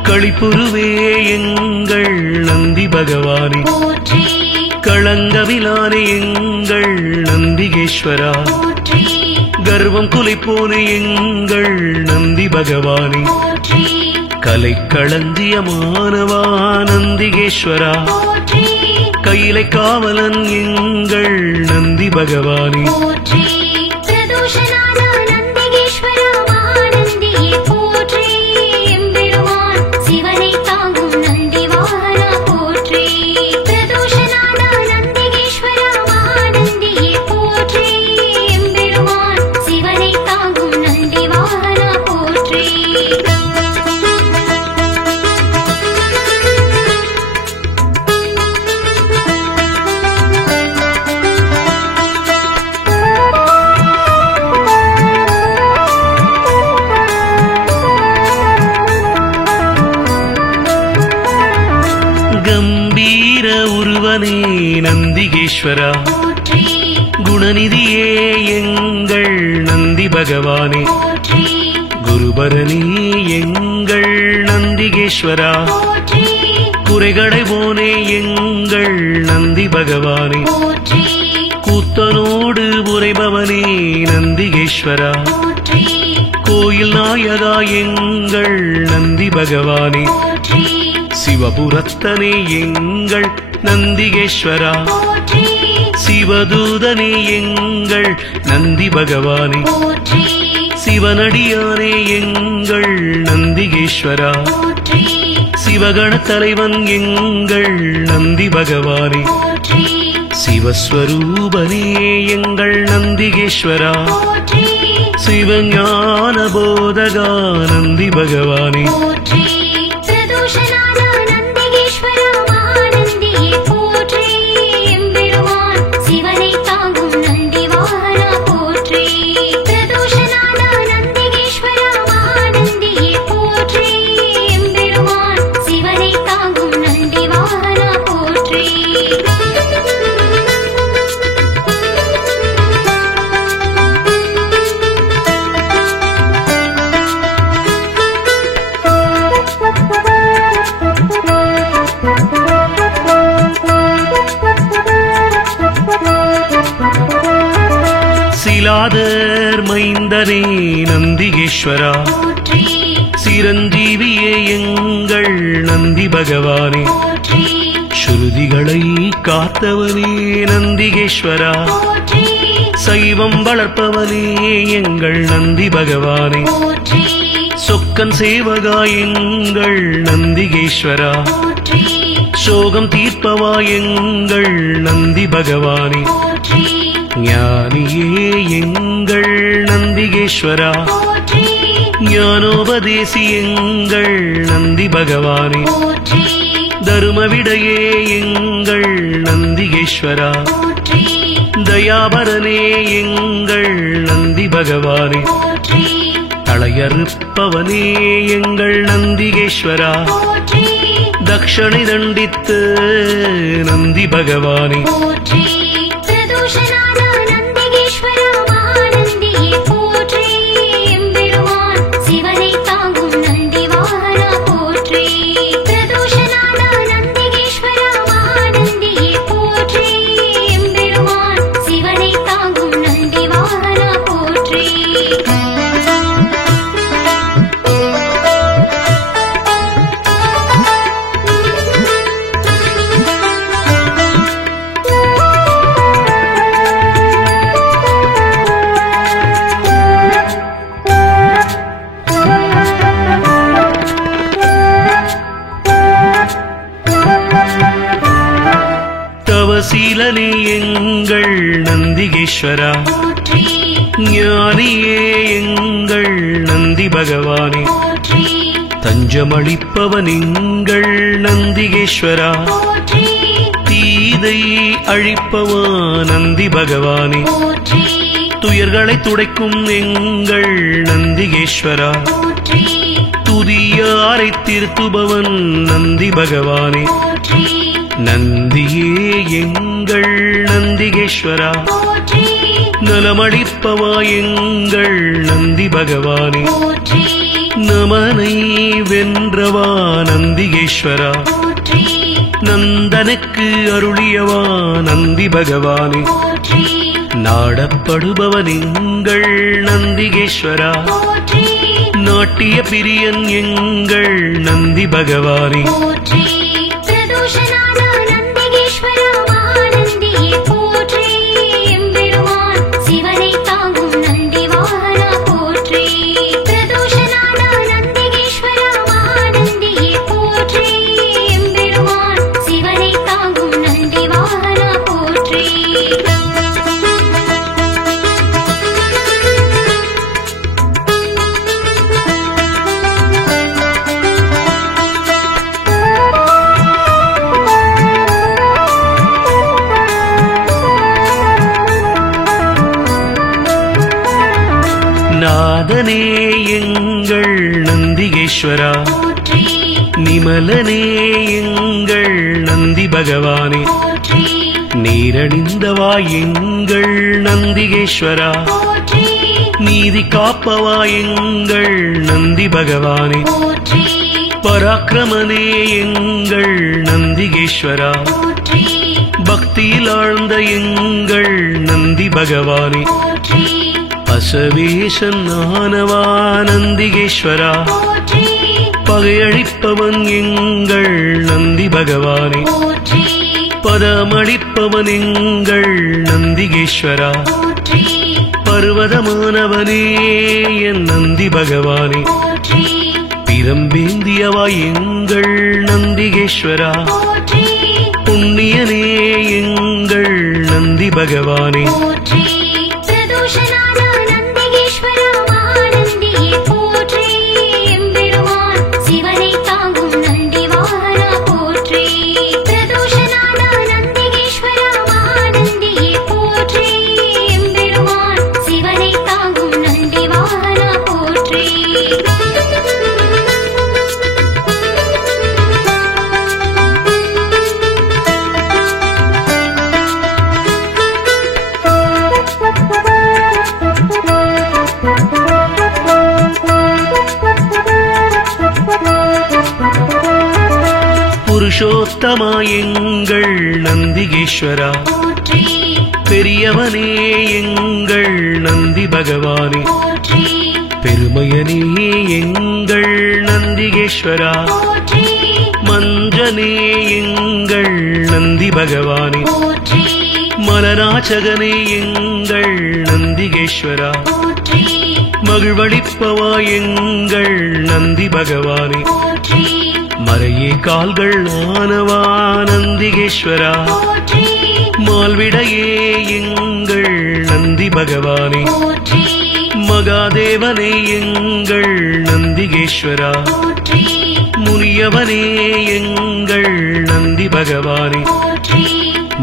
களிப்புருவே எங்கள் நந்தி பகவானே, போற்றி களங்கவிலானே எங்கள் நந்திகேஸ்வரா, போற்றி கர்வம் குலைப்போனே எங்கள் நந்தி பகவானே, போற்றி கலை களஞ்சியமானவா நந்திகேஸ்வரா, போற்றி கையிலை காவலன் எங்கள் நந்தி பகவானே, போற்றி பிரதோஷநாதா நந்திகேஸ்வரா மகாநந்தியே போற்றி எம்பெருமான் சிவனை தாங்கும் நந்தி வாகனா போற்றி பிரதோஷநாதா நந்திகேஸ்வரா மகாநந்தியே போற்றி எம்பெருமான் சிவனை தாங்கும் நந்தி வாகனா போற்றி கம்பீர உருவனே நந்திகேஸ்வரா, போற்றி குணநிதியே எங்கள் நந்தி பகவானே போற்றி குருபரணி எங்கள் நந்திகேஸ்வரா போற்றி குறைகளைவோனே எங்கள் நந்தி பகவானே போற்றி கூத்தனோடு உரைபவனே நந்திகேஸ்வரா போற்றி கோயில் நாயகா எங்கள் நந்தி பகவானே போற்றி சிவபுரத்தனே எங்கள் நந்திகேஸ்வரா போற்றி சிவதூதனே எங்கள் நந்தி பகவானே போற்றி சிவனடியானே எங்கள் நந்திகேஸ்வரா போற்றி சிவகண தலைவன் எங்கள் நந்தி பகவானே போற்றி சிவஸ்வரூபனே எங்கள் நந்திகேஸ்வரா போற்றி சிவஞான போதகா நந்தி பகவானே போற்றி பிரதோஷநாத நந்திகேஸ்வரா மகாநந்தியே போற்றி எம்பெருமான் சிவனை தாங்கும் நந்தி வாகனா போற்றி பிரதோஷநாத நந்திகேஸ்வரா மகாநந்தியே போற்றி எம்பெருமான் சிவனை தாங்கும் நந்தி வாகனா போற்றி சிலாதர் மைந்தனே நந்திகேஸ்வரா போற்றி சிரஞ்சீவியே எங்கள் நந்தி பகவானே போற்றி ஸ்ருதிகளை காத்தவனே நந்திகேஸ்வரா போற்றி சைவம் வளர்ப்பவனே எங்கள் நந்தி பகவானே போற்றி சொக்கன் சேவகா எங்கள் நந்திகேஸ்வரா போற்றி சோகம் தீர்ப்பவா எங்கள் நந்தி பகவானே போற்றி ஞானியே எங்கள் நந்திகேஸ்வரா போற்றி ஞானோபதேசி எங்கள் நந்தி பகவானே போற்றி தருமவிடையே எங்கள் நந்திகேஸ்வரா போற்றி தயாபரனே எங்கள் நந்தி பகவானே போற்றி தளையறுப்பவனே எங்கள் நந்திகேஸ்வரா போற்றி தக்ஷணை தண்டித்து நந்தி பகவானே போற்றி பிரதோஷநாத நந்திகேஸ்வரா மகாநந்தியே போற்றி எம்பெருமான் சிவனை தாங்கும் நந்தி வாகனா போற்றி பிரதோஷநாத நந்திகேஸ்வரா மகாநந்தியே போற்றி எம்பெருமான் சிவனை தாங்கும் நந்தி வாகனா போற்றி தவசீலனே எங்கள் நந்திகேஸ்வரா போற்றி ஞானியே எங்கள் நந்தி பகவானே போற்றி தஞ்சமளிப்பவன் எங்கள் நந்திகேஸ்வரா போற்றி தீதை அழிப்பவா நந்தி பகவானே போற்றி துயர்களை துடைக்கும் எங்கள் நந்திகேஸ்வரா போற்றி துதியாரை திருத்துபவன் நந்தி பகவானே போற்றி நந்தியே எங்கள் நந்திகேஸ்வரா போற்றி நலமளிப்பவா எங்கள் நந்தி பகவானே போற்றி நமனை வென்றவா நந்திகேஸ்வரா போற்றி நந்தனுக்கு அருளியவா நந்தி பகவானே போற்றி நாடப்படுபவன் எங்கள் நந்திகேஸ்வரா போற்றி நாட்டிய பிரியன் எங்கள் நந்தி பகவானே போற்றி பிரதோஷநாத நந்திகேஸ்வரா மகாநந்தியே போற்றி எம்பெருமான் சிவனை தாங்கும் நந்தி வாகனா போற்றி பிரதோஷநாத நந்திகேஸ்வரா மகாநந்தியே போற்றி எம்பெருமான் சிவனை தாங்கும் நந்தி வாகனா போற்றி நாதனே எங்கள் நந்திகேஸ்வரா போற்றி நிமலனே எங்கள் நந்தி பகவானே போற்றி நீரணிந்தவா எங்கள் நந்திகேஸ்வரா, போற்றி நீதி காப்பவா எங்கள் நந்தி பகவானே, போற்றி பராக்கிரமனே எங்கள் நந்திகேஸ்வரா, போற்றி பக்தியில் ஆழ்ந்த எங்கள் நந்தி பகவானே, போற்றி அசவேசன் ஆனவா நந்திகேஸ்வரா, போற்றி பகையழிப்பவன் எங்கள் நந்தி பகவானே, போற்றி பதமளிப்பவன் எங்கள் நந்திகேஸ்வரா, போற்றி பர்வதமானவனே என் நந்தி பகவானே, போற்றி பிரம்பேந்தியவா எங்கள் நந்திகேஸ்வரா, போற்றி புண்ணியனே எங்கள் நந்தி பகவானே, போற்றி பிரதோஷநாத நந்திகேஸ்வரா மகாநந்தியே போற்றி எம்பெருமான் சிவனை தாங்கும் நந்தி வாகனா போற்றி பிரதோஷநாத நந்திகேஸ்வரா மகாநந்தியே போற்றி எம்பெருமான் சிவனை தாங்கும் நந்தி வாகனா போற்றி புருஷோத்தமா எங்கள் நந்திகேஸ்வரா, போற்றி பெரியவனே எங்கள் நந்தி பகவானே, போற்றி பெருமையனே எங்கள் நந்திகேஸ்வரா, போற்றி மஞ்சனே எங்கள் நந்தி பகவானே, போற்றி மலராச்சகனே எங்கள் நந்திகேஸ்வரா, போற்றி மகிழ்வளிப்பவா எங்கள் நந்தி பகவானே, போற்றி மறையே கால்கள் ஆனவா நந்திகேஸ்வரா, போற்றி மால்விடையே எங்கள் நந்தி பகவானே, போற்றி மகாதேவனே எங்கள் நந்திகேஸ்வரா, போற்றி முனியவனே எங்கள் நந்தி பகவானே, போற்றி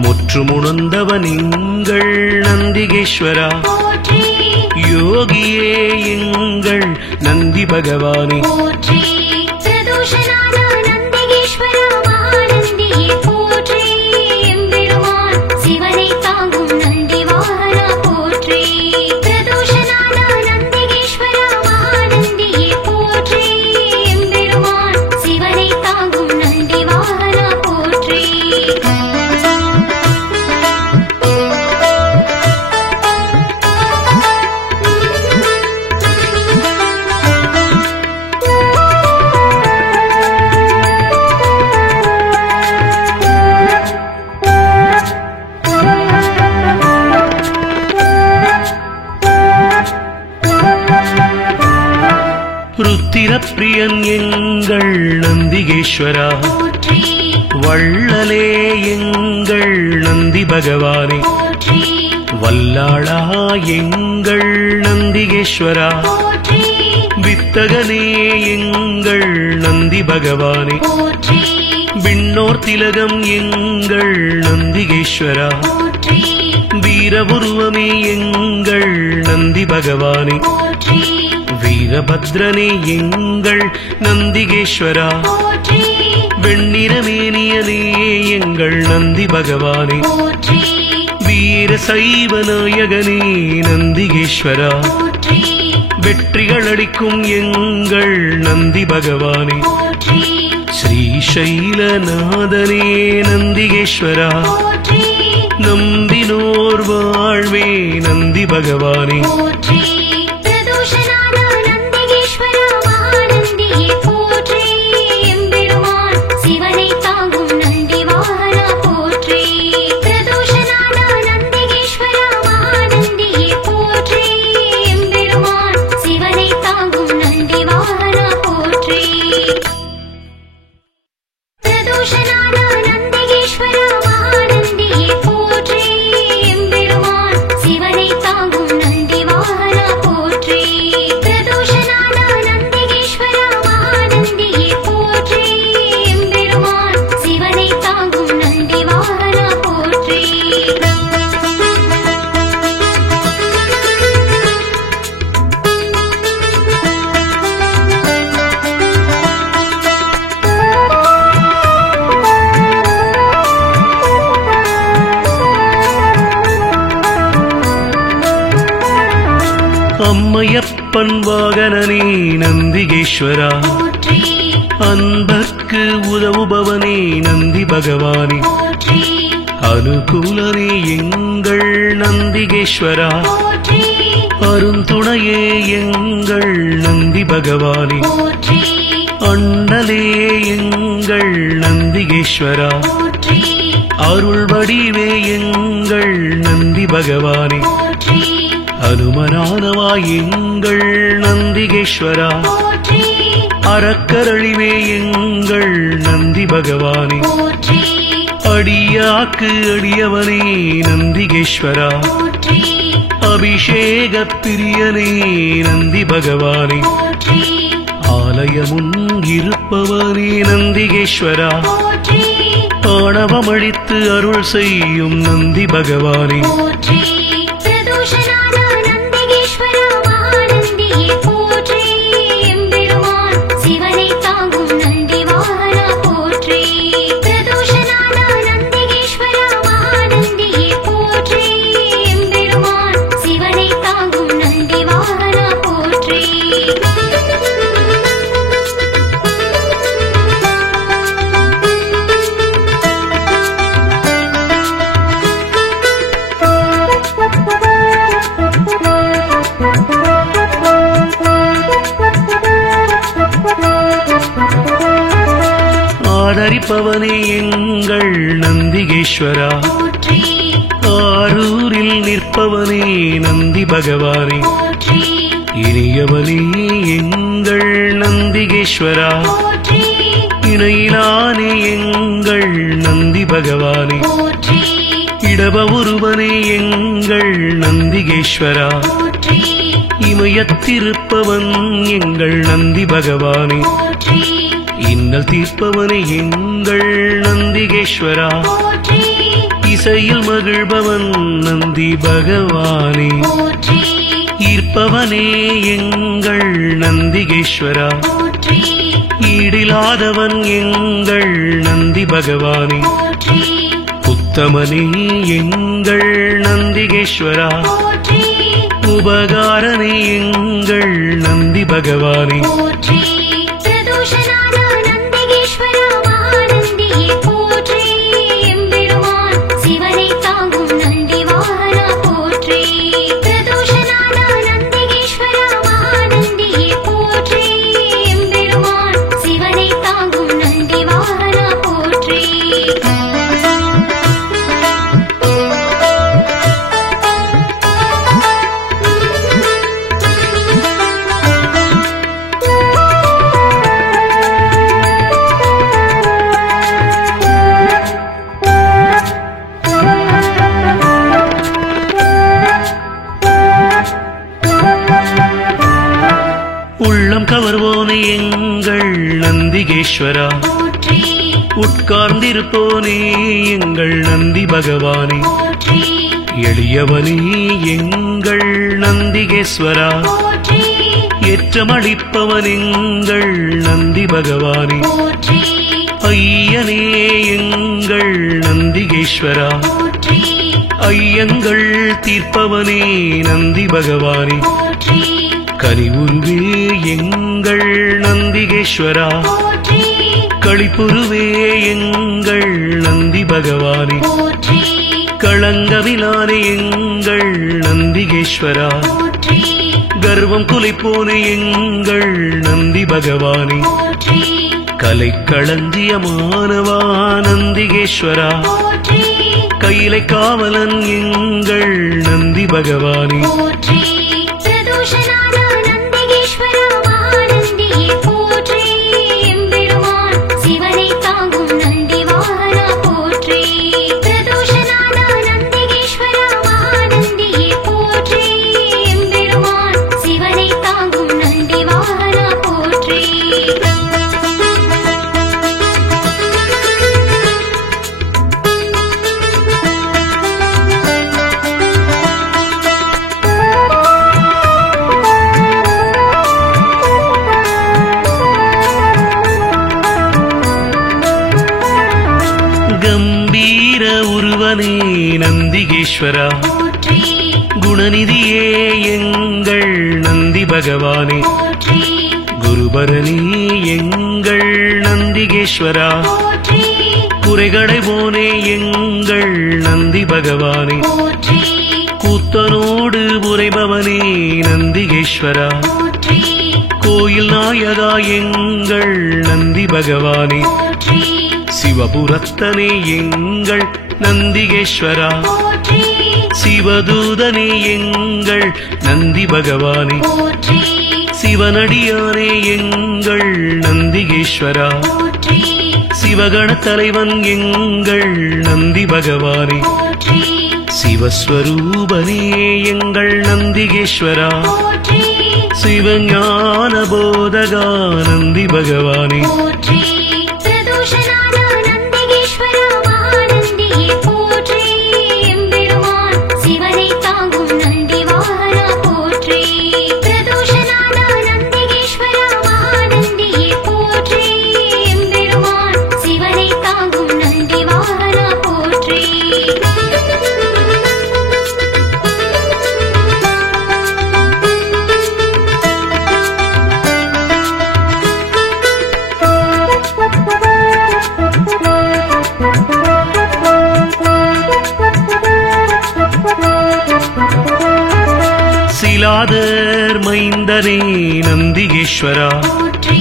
முற்றுமுணர்ந்தவன் எங்கள் நந்திகேஸ்வரா, போற்றி யோகியே எங்கள் நந்தி பகவானே, போற்றி பிரதோஷநாத நந்திகேஸ்வரா மகாநந்தியே போற்றி எம்பெருமான் சிவனை தாங்கும் நந்தி வாகனா போற்றி பிரதோஷநாத நந்திகேஸ்வரா மகாநந்தியே போற்றி எம்பெருமான் சிவனை தாங்கும் நந்தி வாகனா போற்றி ருத்திரப்பிரியன் எங்கள் நந்திகேஸ்வரா, போற்றி வள்ளலே எங்கள் நந்தி பகவானே, போற்றி வல்லாளா எங்கள் நந்திகேஸ்வரா, போற்றி வித்தகனே எங்கள் நந்தி பகவானே, போற்றி விண்ணோர் திலகம் எங்கள் நந்திகேஸ்வரா, போற்றி வீரபுருவமே எங்கள் நந்தி பகவானே, போற்றி வீரபத்ரனே எங்கள் நந்திகேஸ்வரா, போற்றி வெண்ணிறமேனியனே எங்கள் நந்தி பகவானே, போற்றி வீர சைவ நாயகனே நந்திகேஸ்வரா, போற்றி வெற்றிகள் அளிக்கும் எங்கள் நந்தி பகவானே, போற்றி ஸ்ரீசைலநாதனே நந்திகேஸ்வரா, போற்றி நம்பினோர் வாழ்வே நந்தி பகவானே, போற்றி பிரதோஷநாத நந்திகேஸ்வரா மகாநந்தியே போற்றி எம்பெருமான் சிவனை தாங்கும் நந்தி வாகனா போற்றி பிரதோஷநாத நந்திகேஸ்வரா மகாநந்தியே போற்றி எம்பெருமான் சிவனை தாங்கும் நந்தி வாகனா போற்றி பிரதோஷநாத நந்திகேஸ்வரா மகாநந்தியே போற்றி எம்பெருமான் சிவனை தாங்கும் நந்தி வாகனா போற்றி பிரதோஷநாத நந்திகேஸ்வரா மகாநந்தியே போற்றி எம்பெருமான் சிவனை தாங்கும் நந்தி வாகனா போற்றி அம்மையப்பன் வாகனனே நந்திகேஸ்வரா போற்றி அன்பர்க்கு உதவுபவனே நந்தி பகவானே போற்றி அனுகூலனே எங்கள் நந்திகேஸ்வரா போற்றி அருந்துணையே எங்கள் நந்தி பகவானே போற்றி அண்ணலே எங்கள் நந்திகேஸ்வரா போற்றி அருள் வடிவே எங்கள் நந்தி பகவானே போற்றி அனுமனானவா எங்கள் நந்திகேஸ்வரா போற்றி அறக்கரழிவே எங்கள் நந்தி பகவானே போற்றி அடியாக்கு அடியவனே நந்திகேஸ்வரா போற்றி அபிஷேக பிரியனே நந்தி பகவானே போற்றி ஆலயமுன் இருப்பவனே நந்திகேஸ்வரா போற்றி ஆணவமழித்து அருள் செய்யும் நந்தி பகவானே போற்றி பிரதோஷநாத நந்திகேஸ்வரா மகாநந்தியே போற்றி எம்பெருமான் சிவனை தாங்கும் நந்தி வாகனா போற்றி பிரதோஷநாத நந்திகேஸ்வரா மகாநந்தியே போற்றி எம்பெருமான் சிவனை தாங்கும் நந்தி வாகனா போற்றி ஆதரிப்பவனே எங்கள் நந்திகேஸ்வரா போற்றி ஆரூரில் நிற்பவனே நந்தி பகவானே போற்றி இனியவனே எங்கள் நந்திகேஸ்வரா போற்றி இணையிலானே எங்கள் நந்தி பகவானே போற்றி இடப ஒருவனே எங்கள் நந்திகேஸ்வரா போற்றி இமயத்திருப்பவன் எங்கள் நந்தி பகவானே போற்றி இன்னல் தீர்ப்பவனே எங்கள் நந்திகேஸ்வரா போற்றி இசையில் மகிழ்பவன் நந்தி பகவானே போற்றி ஈர்ப்பவனே எங்கள் நந்திகேஸ்வரா போற்றி ஈடிலாதவன் எங்கள் நந்தி பகவானே போற்றி உத்தமனே எங்கள் நந்திகேஸ்வரா போற்றி உபகாரனே எங்கள் நந்தி பகவானே போற்றி பிரதோஷநாத நந்திகேஸ்வரா மகாநந்தியே போற்றி எம்பெருமான் சிவனை தாங்கும் நந்தி வாகனா போற்றி பிரதோஷநாத நந்திகேஸ்வரா மகாநந்தியே போற்றி எம்பெருமான் சிவனை தாங்கும் நந்தி வாகனா போற்றி உள்ளம் கவர்வோனே எங்கள் நந்திகேஸ்வரா போற்றி உட்கார்ந்திருப்போனே எங்கள் நந்தி பகவானே போற்றி எளியவனே எங்கள் நந்திகேஸ்வரா போற்றி ஏற்றமளிப்பவன் எங்கள் நந்தி பகவானே போற்றி ஐயனே எங்கள் நந்திகேஸ்வரா போற்றி ஐயங்கள் தீர்ப்பவனே நந்தி பகவானே போற்றி கனிவுருவே எங்கள் நந்திகேஸ்வரா போற்றி களிப்புருவே எங்கள் நந்தி பகவானே போற்றி களங்கவிலானே எங்கள் நந்திகேஸ்வரா போற்றி கர்வம் குலைப்போனே எங்கள் நந்தி பகவானே போற்றி கலைக்களஞ்சியமானவா நந்திகேஸ்வரா போற்றி கையிலை காவலன் எங்கள் நந்தி பகவானே போற்றி பிரதோஷநாத நந்திகேஸ்வரா மகாநந்தியே போற்றி எம்பெருமான் சிவனை தாங்கும் நந்தி வாகனா போற்றி பிரதோஷநாத நந்திகேஸ்வரா மகாநந்தியே போற்றி எம்பெருமான் சிவனை தாங்கும் நந்தி வாகனா போற்றி கம்பீர உருவனே நந்திகேஸ்வரா போற்றி குணநிதியே எங்கள் நந்தி பகவானே போற்றி குருபரணி எங்கள் நந்திகேஸ்வரா போற்றி குறைகளை போனே எங்கள் நந்தி பகவானே போற்றி கூத்தனோடு உரைபவனே நந்திகேஸ்வரா போற்றி கோயில் நாயகா எங்கள் நந்தி பகவானே போற்றி சிவபுரத்தனே எங்கள் நந்திகேஸ்வரா போற்றி சிவதூதனே எங்கள் நந்தி பகவானே போற்றி சிவனடியானே எங்கள் நந்திகேஸ்வரா போற்றி சிவகண தலைவன் எங்கள் நந்தி பகவானே போற்றி சிவஸ்வரூபனே எங்கள் நந்திகேஸ்வரா போற்றி சிவஞான போதகா நந்தி பகவானே போற்றி பிரதோஷநாத நந்திகேஸ்வரா மகாநந்தியே போற்றி எம்பெருமான் சிவனை தாங்கும் நந்தி வாகனா போற்றி பிரதோஷநாத நந்திகேஸ்வரா மகாநந்தியே போற்றி எம்பெருமான் சிவனை தாங்கும் நந்தி வாகனா போற்றி சிலாதர் மைந்தனே நந்திகேஸ்வரா போற்றி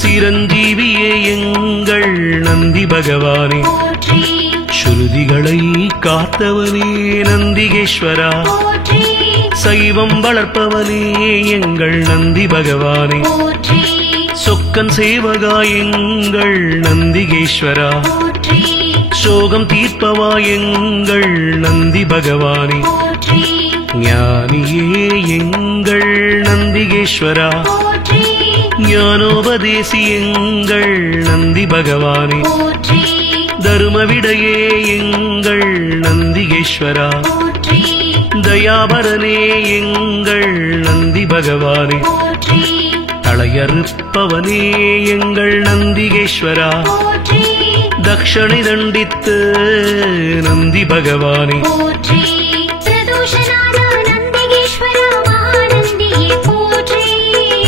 சிரஞ்சீவியே எங்கள் நந்தி பகவானே போற்றி ஸ்ருதிகளை காத்தவனே நந்திகேஸ்வரா போற்றி சைவம் வளர்ப்பவனே எங்கள் நந்தி பகவானே போற்றி சொக்கன் சேவகா எங்கள் நந்திகேஸ்வரா போற்றி சோகம் தீர்ப்பவா எங்கள் நந்தி பகவானே போற்றி ஞானியே எங்கள் நந்திகேஸ்வரா போற்றி ஞானோபதேசி எங்கள் நந்தி பகவானே போற்றி தருமவிடையே எங்கள் நந்திகேஸ்வரா போற்றி தயாபரனே எங்கள் நந்தி பகவானே போற்றி தளையறுப்பவனே எங்கள் நந்திகேஸ்வரா போற்றி தக்ஷணை தண்டித்து நந்தி பகவானே போற்றி பிரதோஷநாத நந்திகேஸ்வரா மகாநந்தியே போற்றி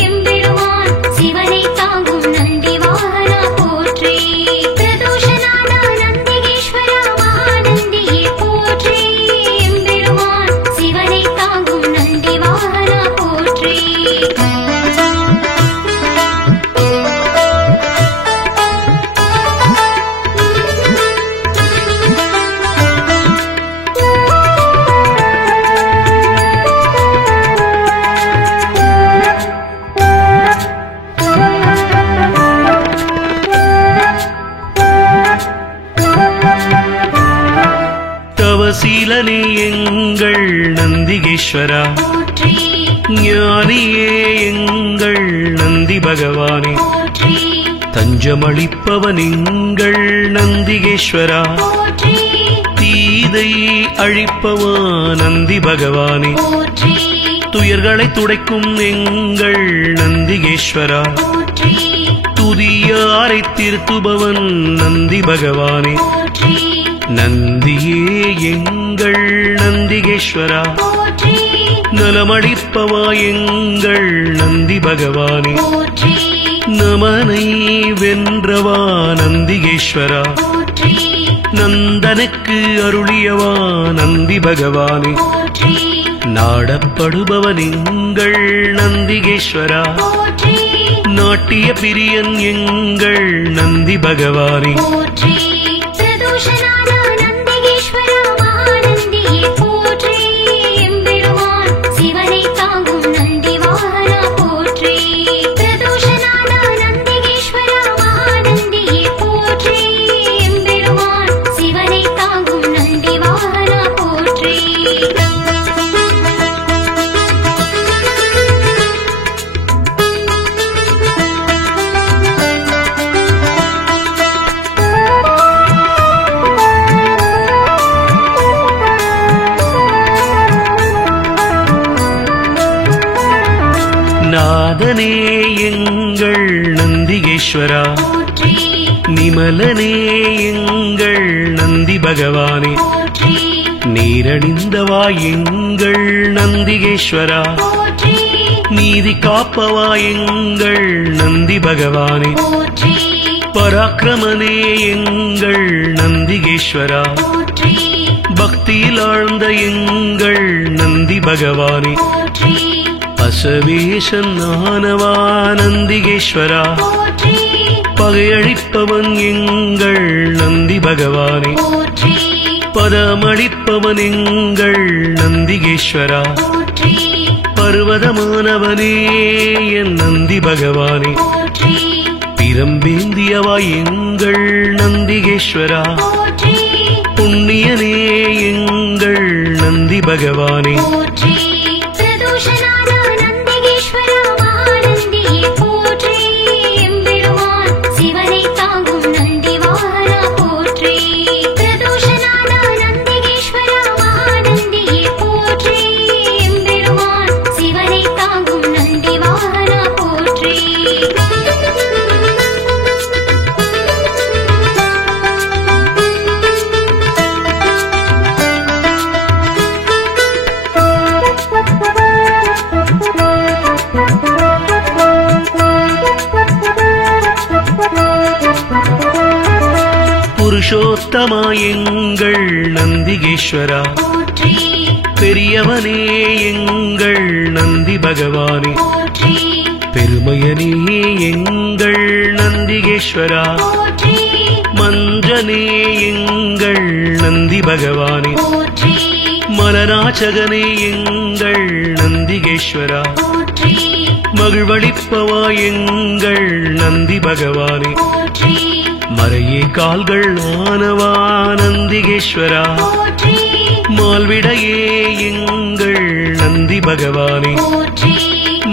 எம்பெருமான் சிவனை தாங்கும் நந்தி வாகனா போற்றி பிரதோஷநாத நந்திகேஸ்வரா மகாநந்தியே போற்றி எம்பெருமான் சிவனை தாங்கும் நந்தி வாகனா போற்றி தவசீலனே எங்கள் நந்திகேஸ்வரா போற்றி ஞானியே எங்கள் நந்தி பகவானே போற்றி தஞ்சமளிப்பவன் எங்கள் நந்திகேஸ்வரா போற்றி தீதை அழிப்பவா நந்தி பகவானே போற்றி துயர்களை துடைக்கும் எங்கள் நந்திகேஸ்வரா போற்றி துதியாரை திருத்துபவன் நந்தி பகவானே போற்றி நந்தியே எங்கள் நந்திகேஸ்வரா போற்றி நலமளிப்பவா எங்கள் நந்தி பகவானே போற்றி நமனை வென்றவா நந்திகேஸ்வரா போற்றி நந்தனுக்கு அருளியவா நந்தி பகவானே போற்றி நாடப்படுபவன் எங்கள் நந்திகேஸ்வரா போற்றி நாட்டிய பிரியன் எங்கள் நந்தி பகவானே போற்றி பிரதோஷநாத நந்திகேஸ்வரா மகாநந்தியே போற்றி எம்பெருமான் சிவனை தாங்கும் நந்தி வாகனா போற்றி பிரதோஷநாத நந்திகேஸ்வரா மகாநந்தியே போற்றி எம்பெருமான் சிவனை தாங்கும் நந்தி வாகனா போற்றி நாதனே எங்கள் நந்திகேஸ்வரா போற்றி நிமலனே எங்கள் நந்தி பகவானே போற்றி நீரணிந்தவா எங்கள் நந்திகேஸ்வரா போற்றி நீதி காப்பவா எங்கள் நந்தி பகவானே போற்றி பராக்கிரமனே எங்கள் நந்திகேஸ்வரா போற்றி பக்தியில் ஆழ்ந்த எங்கள் நந்தி பகவானே போற்றி அசவேசன் ஆனவா நந்திகேஸ்வரா போற்றி பகையழிப்பவன் எங்கள் நந்தி பகவானே போற்றி பதமளிப்பவன் எங்கள் நந்திகேஸ்வரா போற்றி பர்வதமானவனே என் நந்தி பகவானே போற்றி பிரம்பேந்தியவா எங்கள் நந்திகேஸ்வரா போற்றி புண்ணியனே எங்கள் நந்தி பகவானே போற்றி பிரதோஷநாத நந்திகேஸ்வரா மகாநந்தியே போற்றி எம்பெருமான் சிவனை தாங்கும் நந்தி வாகனா போற்றி பிரதோஷநாத நந்திகேஸ்வரா மகாநந்தியே போற்றி எம்பெருமான் சிவனை தாங்கும் நந்தி வாகனா போற்றி புருஷோத்தமா எங்கள் நந்திகேஸ்வரா போற்றி பெரியவனே எங்கள் நந்தி பகவானே போற்றி பெருமையனே எங்கள் நந்திகேஸ்வரா போற்றி மஞ்சனே எங்கள் நந்தி பகவானே போற்றி மலராச்சகனே எங்கள் நந்திகேஸ்வரா போற்றி மகிழ்வளிப்பவா எங்கள் நந்தி பகவானே போற்றி மறையே கால்கள் ஆனவா நந்திகேஸ்வரா போற்றி மால்விடையே எங்கள் நந்தி பகவானே போற்றி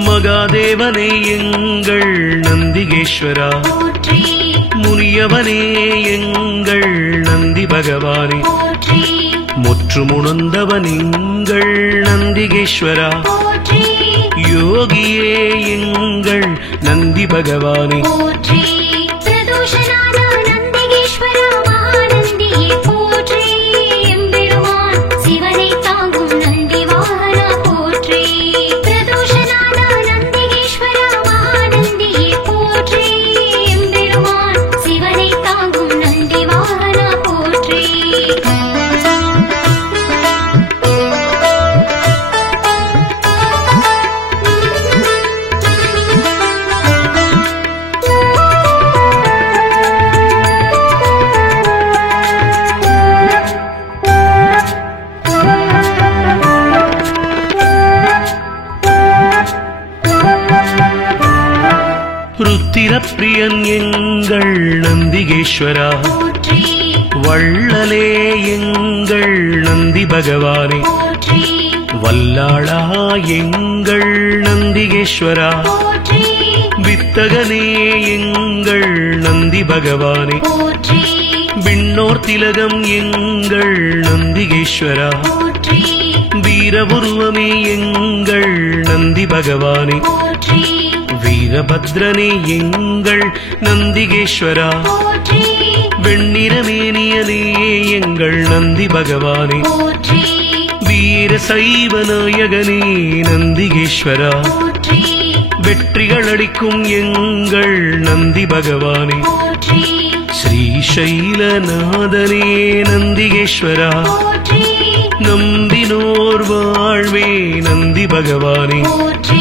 மகாதேவனே எங்கள் நந்திகேஸ்வரா போற்றி முனியவனே எங்கள் நந்தி பகவானே போற்றி முற்றுமுணர்ந்தவன் எங்கள் நந்திகேஸ்வரா போற்றி யோகியே எங்கள் நந்தி பகவானே போற்றி பிரதோஷநாத நந்திகேஸ்வரா மகாநந்தியே போற்றி எம்பெருமான் சிவனை தாங்கும் நந்தி வாகனா போற்றி பிரதோஷநாத நந்திகேஸ்வரா மகாநந்தியே போற்றி எம்பெருமான் சிவனை தாங்கும் நந்தி வாகனா போற்றி ருத்திரப்பிரியன் எங்கள் நந்திகேஸ்வரா போற்றி வள்ளலே எங்கள் நந்தி பகவானே போற்றி வல்லாளா எங்கள் நந்திகேஸ்வரா போற்றி வித்தகனே எங்கள் நந்தி பகவானே போற்றி விண்ணோர் திலகம் எங்கள் நந்திகேஸ்வரா போற்றி வீரபுருவமே எங்கள் நந்தி பகவானே போற்றி வீரபத்ரனே எங்கள் நந்திகேஸ்வரா போற்றி வெண்ணிறமேனியனே எங்கள் நந்தி பகவானே போற்றி வீர சைவ நாயகனே நந்திகேஸ்வரா போற்றி வெற்றிகள் அளிக்கும் எங்கள் நந்தி பகவானே போற்றி ஸ்ரீசைலநாதனே நந்திகேஸ்வரா போற்றி நம்பினோர் வாழ்வே நந்தி பகவானே போற்றி